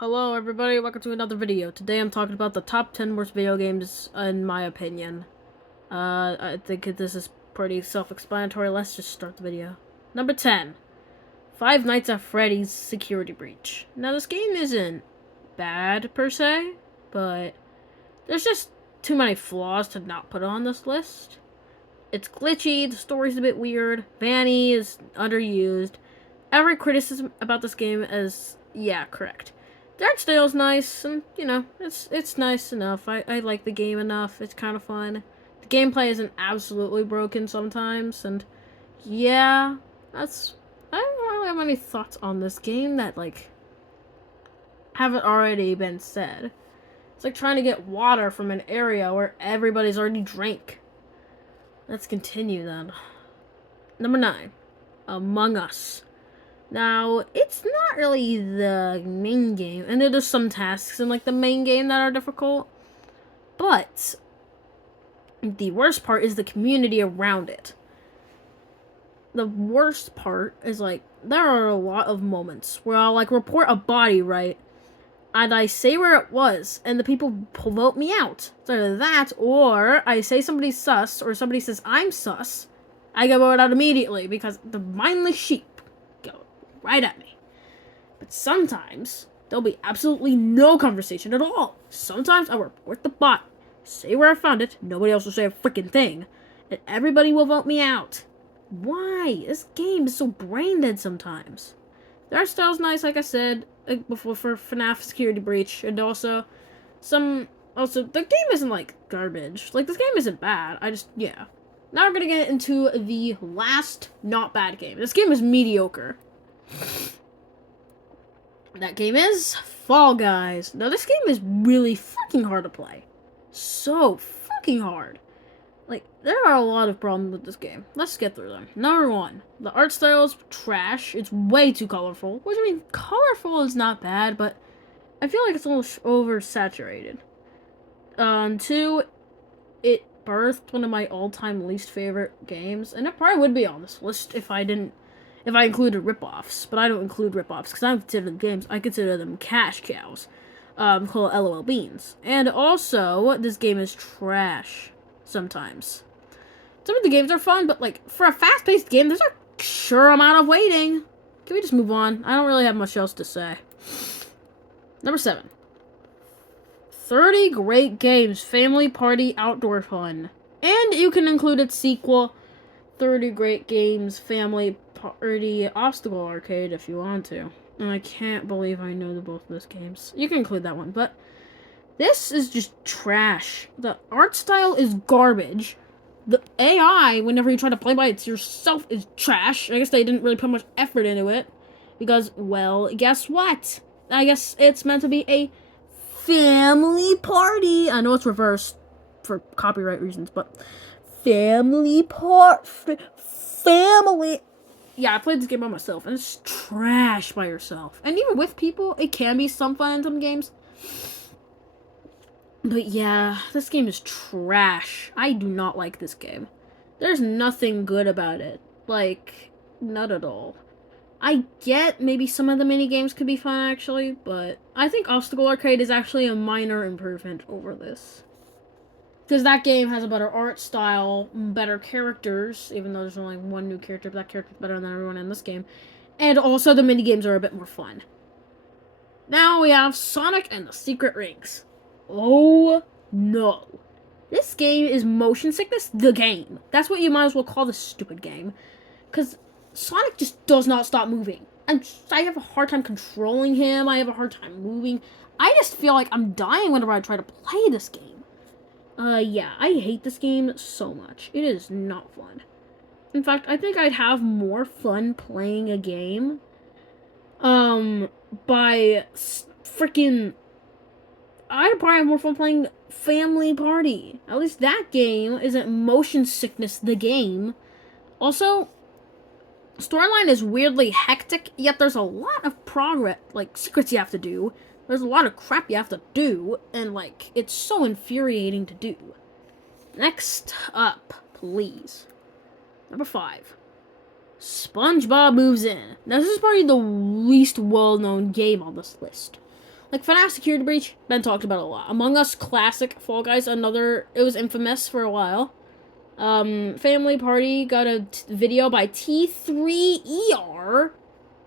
Hello everybody, welcome to another video. Today I'm talking about the top 10 worst video games in my opinion. I think this is pretty self-explanatory. Let's just start the video. Number 10. Five Nights at Freddy's Security Breach. Now this game isn't bad per se, but there's just too many flaws to not put it on this list. It's glitchy, the story's a bit weird, Vanny is underused. Every criticism about this game is, yeah, correct. The art style's nice, and, you know, it's nice enough. I like the game enough. It's kind of fun. The gameplay isn't absolutely broken sometimes, and, yeah, that's... I don't really have any thoughts on this game that, like, haven't already been said. It's like trying to get water from an area where everybody's already drank. Let's continue, then. Number 9. Among Us. Now, it's not really the main game, and there's some tasks in, like, the main game that are difficult, but the worst part is the community around it. The worst part is, like, there are a lot of moments where I'll, like, report a body, right, and I say where it was, and the people vote me out. It's either that, or I say somebody's sus, or somebody says I'm sus, I get voted out immediately, because the mindless sheep right at me. But sometimes there'll be absolutely no conversation at all. Sometimes I'll report the bot, say where I found it, nobody else will say a freaking thing, and everybody will vote me out. Why? This game is so brain dead sometimes. The art style's nice, like I said before, for FNAF Security Breach, and also the game isn't like garbage. Like, this game isn't bad. Yeah. Now we're gonna get into the last not bad game. This game is mediocre. That game is Fall Guys. Now, this game is really fucking hard to play. So fucking hard. Like, there are a lot of problems with this game. Let's get through them. Number 1. The art style is trash. It's way too colorful. Which, I mean, colorful is not bad, but I feel like it's a little oversaturated. 2. It birthed one of my all-time least favorite games. And it probably would be on this list if I included rip-offs, but I don't include rip-offs because I don't consider them games. I consider them cash cows, called LOL Beans. And also, this game is trash sometimes. Some of the games are fun, but like for a fast-paced game, there's a sure amount of waiting. Can we just move on? I don't really have much else to say. Number 7. 30 Great Games Family Party Outdoor Fun. And you can include its sequel, 30 Great Games Family Party Obstacle Arcade, if you want to. And I can't believe I know both of those games. You can include that one, but this is just trash. The art style is garbage. The AI, whenever you try to play by it yourself, is trash. I guess they didn't really put much effort into it. Because, well, guess what? I guess it's meant to be a family party. I know it's reversed for copyright reasons, but family. Yeah, I played this game by myself, and it's trash by yourself. And even with people, it can be some fun in some games. But yeah, this game is trash. I do not like this game. There's nothing good about it. Like, not at all. I get maybe some of the mini games could be fun, actually, but I think Obstacle Arcade is actually a minor improvement over this. Because that game has a better art style, better characters, even though there's only one new character, but that character's better than everyone in this game. And also the minigames are a bit more fun. Now we have Sonic and the Secret Rings. Oh no. This game is motion sickness, the game. That's what you might as well call this stupid game. Because Sonic just does not stop moving. I have a hard time controlling him, I have a hard time moving. I just feel like I'm dying whenever I try to play this game. Yeah, I hate this game so much. It is not fun. In fact, I think I'd have more fun playing a game, by freaking... I'd probably have more fun playing Family Party. At least that game isn't motion sickness, the game. Also, storyline is weirdly hectic, yet there's a lot of progress, like, secrets you have to do. There's a lot of crap you have to do, and, like, it's so infuriating to do. Next up, please. Number 5. SpongeBob Moves In. Now, this is probably the least well-known game on this list. Like, FNAF Security Breach, been talked about a lot. Among Us Classic, Fall Guys, another, it was infamous for a while. Family Party got a video by T3ER.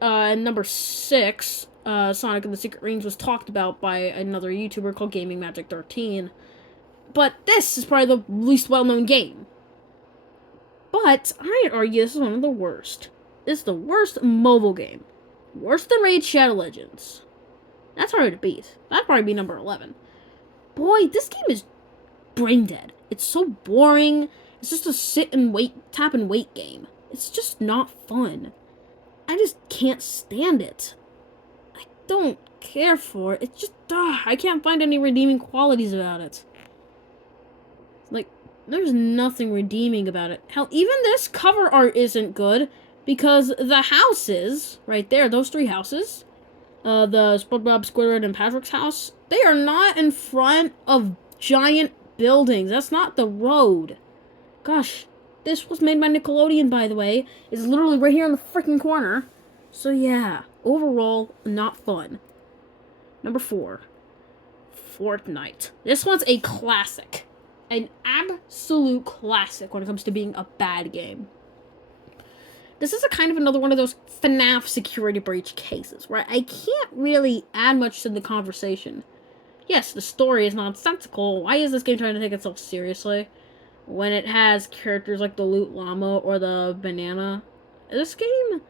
And number 6, Sonic and the Secret Rings was talked about by another YouTuber called Gaming Magic 13. But this is probably the least well-known game. But I'd argue this is one of the worst. This is the worst mobile game. Worse than Raid Shadow Legends. That's hard to beat. That'd probably be number 11. Boy, this game is brain dead. It's so boring. It's just a sit and wait, tap and wait game. It's just not fun. I just can't stand it. I don't care for it. It's just, I can't find any redeeming qualities about it. Like, there's nothing redeeming about it. Hell, even this cover art isn't good, because the houses, right there, those 3 houses, the SpongeBob, Squidward, and Patrick's house, they are not in front of giant buildings. That's not the road. Gosh, this was made by Nickelodeon, by the way. It's literally right here in the freaking corner. So yeah, overall, not fun. Number 4, Fortnite. This one's a classic. An absolute classic when it comes to being a bad game. This is a kind of another one of those FNAF Security Breach cases, where I can't really add much to the conversation. Yes, the story is nonsensical. Why is this game trying to take itself seriously when it has characters like the Loot Llama or the Banana? This game,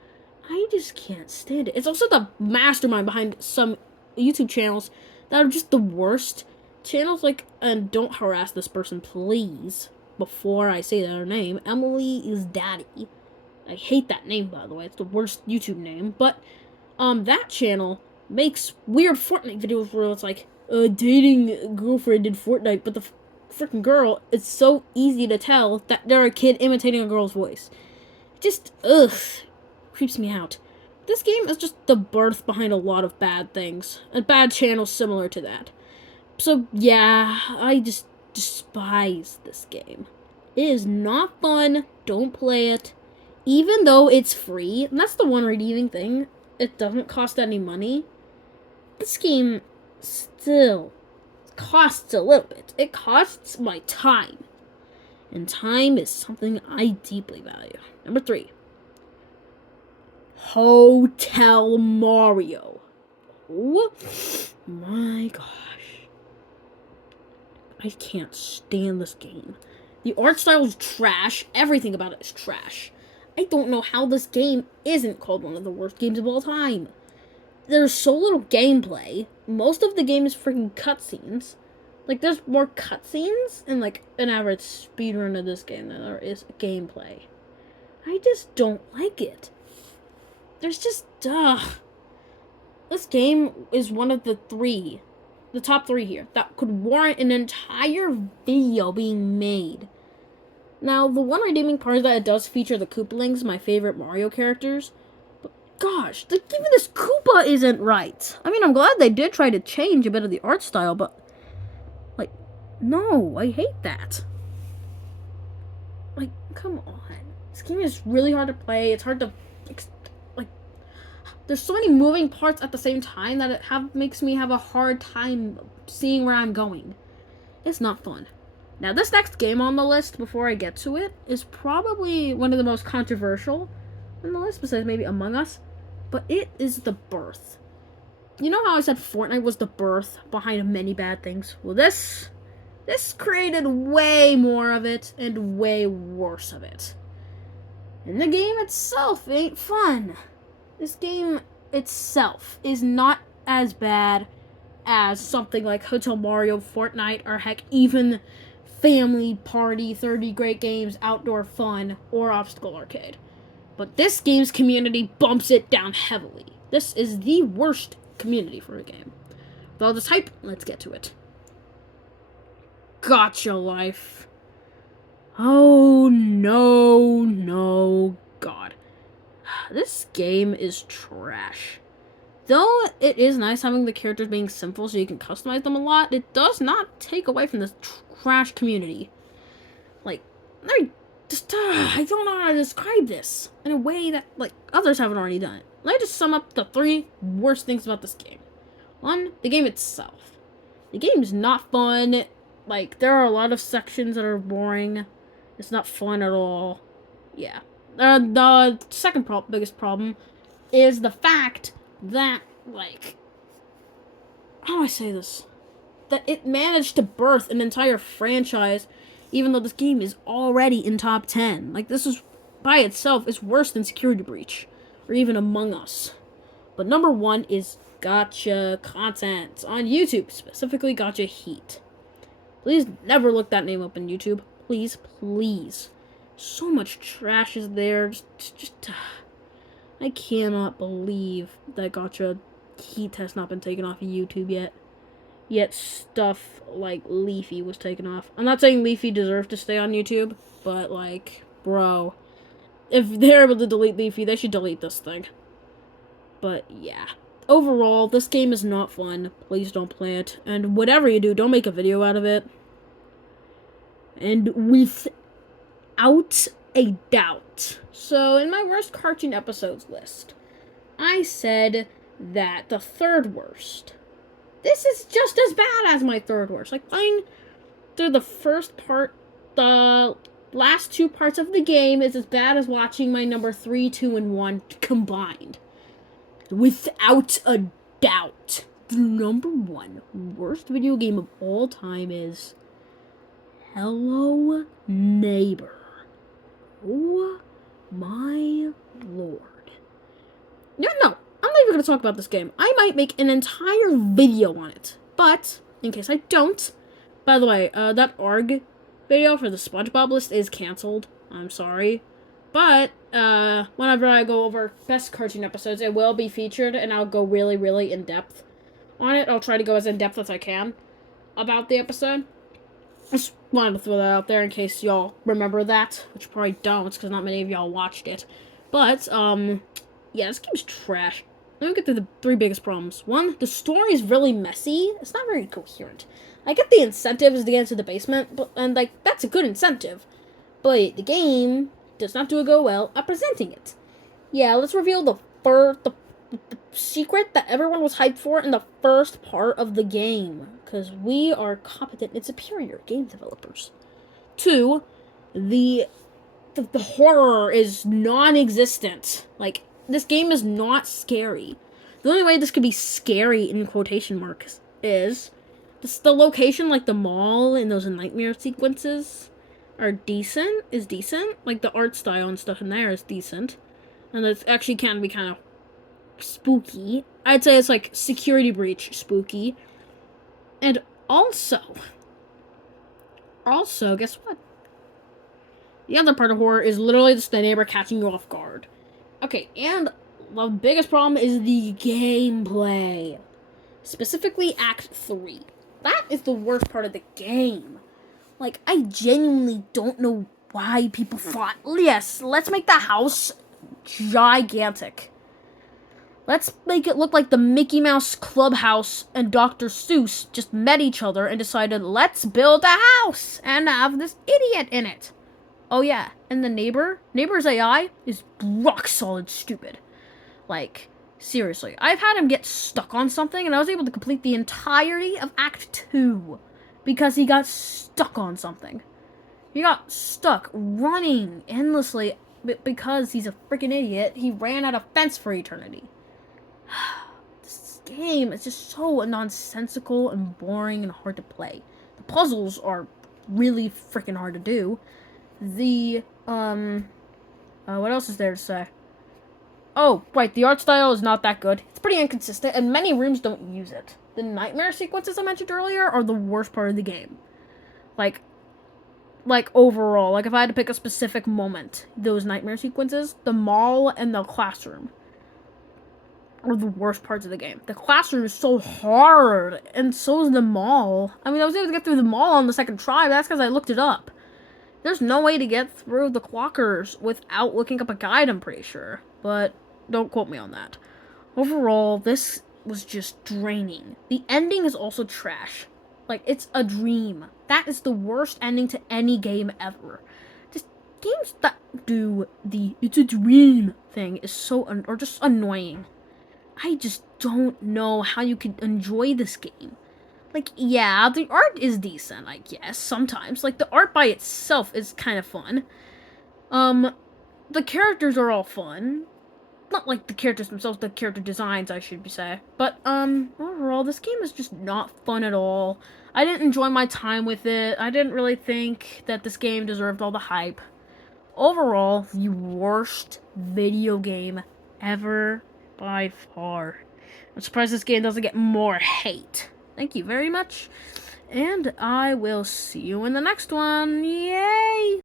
I just can't stand it. It's also the mastermind behind some YouTube channels that are just the worst. Channels like, and don't harass this person, please, before I say their name. Emily is Daddy. I hate that name, by the way. It's the worst YouTube name. But, that channel makes weird Fortnite videos where it's like, dating a girlfriend in Fortnite, but the freaking girl, it's so easy to tell that they're a kid imitating a girl's voice. Just, creeps me out. This game is just the birth behind a lot of bad things. A bad channel similar to that. So, yeah, I just despise this game. It is not fun. Don't play it. Even though it's free, and that's the one redeeming thing, it doesn't cost any money. This game still costs a little bit. It costs my time. And time is something I deeply value. Number 3. Hotel Mario. Oh my gosh. I can't stand this game. The art style is trash. Everything about it is trash. I don't know how this game isn't called one of the worst games of all time. There's so little gameplay. Most of the game is freaking cutscenes. Like, there's more cutscenes in, like, an average speedrun of this game than there is gameplay. I just don't like it. There's just, This game is one of the top 3 here, that could warrant an entire video being made. Now, the one redeeming part is that it does feature the Koopalings, my favorite Mario characters. But gosh, even this Koopa isn't right. I mean, I'm glad they did try to change a bit of the art style, but, like, no, I hate that. Like, come on. This game is really hard to play. It's hard to, like, there's so many moving parts at the same time that it makes me have a hard time seeing where I'm going. It's not fun. Now, this next game on the list, before I get to it, is probably one of the most controversial on the list, besides maybe Among Us, but it is the birth. You know how I said Fortnite was the birth behind many bad things? Well, this created way more of it, and way worse of it. And the game itself ain't fun. This game itself is not as bad as something like Hotel Mario, Fortnite, or heck, even Family Party, 30 Great Games, Outdoor Fun, or Obstacle Arcade. But this game's community bumps it down heavily. This is the worst community for a game. With all this hype, let's get to it. Gacha Life. Oh, no, God. This game is trash. Though it is nice having the characters being simple so you can customize them a lot, it does not take away from this trash community. Like, I don't know how to describe this in a way that, like, others haven't already done it. Let me just sum up the 3 worst things about this game. One, the game itself. The game is not fun. Like, there are a lot of sections that are boring. It's not fun at all. Yeah. The second biggest problem is the fact that, like, how do I say this? That it managed to birth an entire franchise, even though this game is already in top 10. Like, this is, by itself, is worse than Security Breach, or even Among Us. But number one is gacha content on YouTube, specifically Gacha Heat. Please never look that name up on YouTube. Please, please. So much trash is there. I cannot believe that Gacha Heat has not been taken off of YouTube yet. Yet stuff like Leafy was taken off. I'm not saying Leafy deserved to stay on YouTube, but, like, bro, if they're able to delete Leafy, they should delete this thing. But, yeah. Overall, this game is not fun. Please don't play it. And whatever you do, don't make a video out of it. And without a doubt. So, in my worst cartoon episodes list, I said that the third worst. This is just as bad as my third worst. Like, playing through the first part, the last two parts of the game is as bad as watching my number 3, 2, and 1 combined. Without a doubt. The number one worst video game of all time is Hello Neighbor. Oh my lord. No, I'm not even going to talk about this game. I might make an entire video on it. But, in case I don't, by the way, that ARG video for the SpongeBob list is canceled. I'm sorry. But, whenever I go over best cartoon episodes, it will be featured, and I'll go really, really in-depth on it. I'll try to go as in-depth as I can about the episode. Just wanted to throw that out there in case y'all remember that, which you probably don't, because not many of y'all watched it. But, yeah, this game's trash. Let me get to the three biggest problems. One, the story is really messy. It's not very coherent. I get the incentive is to get into the basement, and, like, that's a good incentive. But the game does not do a go well at presenting it. Yeah, let's reveal the secret that everyone was hyped for in the first part of the game. Because we are competent and superior game developers. Two, the horror is non-existent. Like, this game is not scary. The only way this could be scary, in quotation marks, is the location, like the mall and those nightmare sequences, are decent. Like, the art style and stuff in there is decent. And it actually can be kind of spooky. I'd say it's like Security Breach spooky. And also, guess what? The other part of horror is literally just the neighbor catching you off guard. Okay, and the biggest problem is the gameplay. Specifically, Act 3. That is the worst part of the game. Like, I genuinely don't know why people thought, yes, let's make the house gigantic. Let's make it look like the Mickey Mouse Clubhouse and Dr. Seuss just met each other and decided, let's build a house and have this idiot in it. Oh yeah, and the neighbor's AI is rock solid stupid. Like, seriously, I've had him get stuck on something and I was able to complete the entirety of Act 2 because he got stuck on something. He got stuck running endlessly because he's a freaking idiot. He ran out of fence for eternity. This game is just so nonsensical and boring and hard to play. The puzzles are really freaking hard to do. What else is there to say? Oh, right, the art style is not that good. It's pretty inconsistent, and many rooms don't use it. The nightmare sequences I mentioned earlier are the worst part of the game. Like overall, like if I had to pick a specific moment, those nightmare sequences, the mall and the classroom are the worst parts of the game. The classroom is so hard, and so is the mall. I mean, I was able to get through the mall on the second try, but that's because I looked it up. There's no way to get through the clockers without looking up a guide, I'm pretty sure. But don't quote me on that. Overall, this was just draining. The ending is also trash. Like, it's a dream. That is the worst ending to any game ever. Just games that do the "it's a dream" thing is so or just annoying. I just don't know how you could enjoy this game. Like, yeah, the art is decent, I guess, sometimes. Like, the art by itself is kind of fun. The characters are all fun. Not like the characters themselves, the character designs, I should say. But, overall, this game is just not fun at all. I didn't enjoy my time with it. I didn't really think that this game deserved all the hype. Overall, the worst video game ever by far. I'm surprised this game doesn't get more hate. Thank you very much. And I will see you in the next one. Yay!